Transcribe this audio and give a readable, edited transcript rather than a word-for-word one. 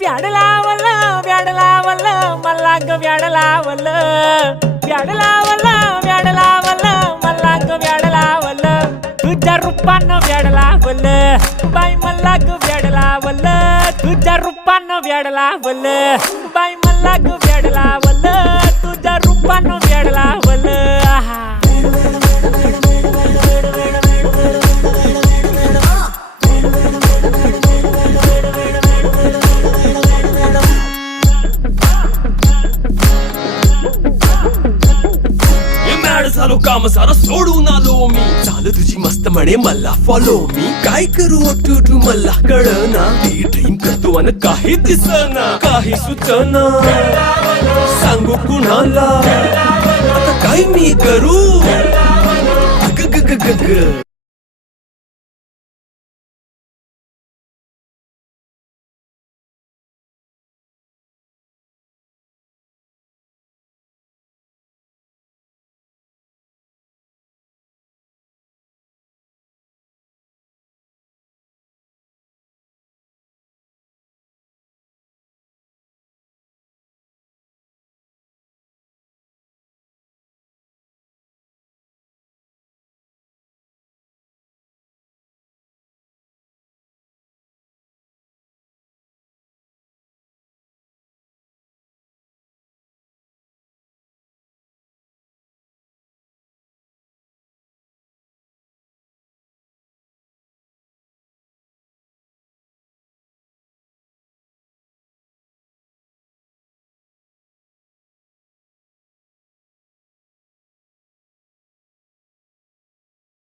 व्याड लावलं व्याड लावलं मला ग व्याड लावलं व्याड लावलं व्याड लावलं मला ग व्याड लावलं तुझ्या रूपानं व्याड लावलं बाई मला ग व्याड लावलं तुझ्या रूपानं व्याड लावलं बाई मला ग व्याड लावलं तुझ्या रूपानं व्याड लावलं आहा झालो काम सारा सोडून आलो मी चाल तुझी मस्त म्हणे मला फॉलो मी काय करू अटू मला कळना ती ड्रीम करतो आणि काही दिसना काही सुचना सांगू कुणाला आता काय मी करू अग ग ग ग ग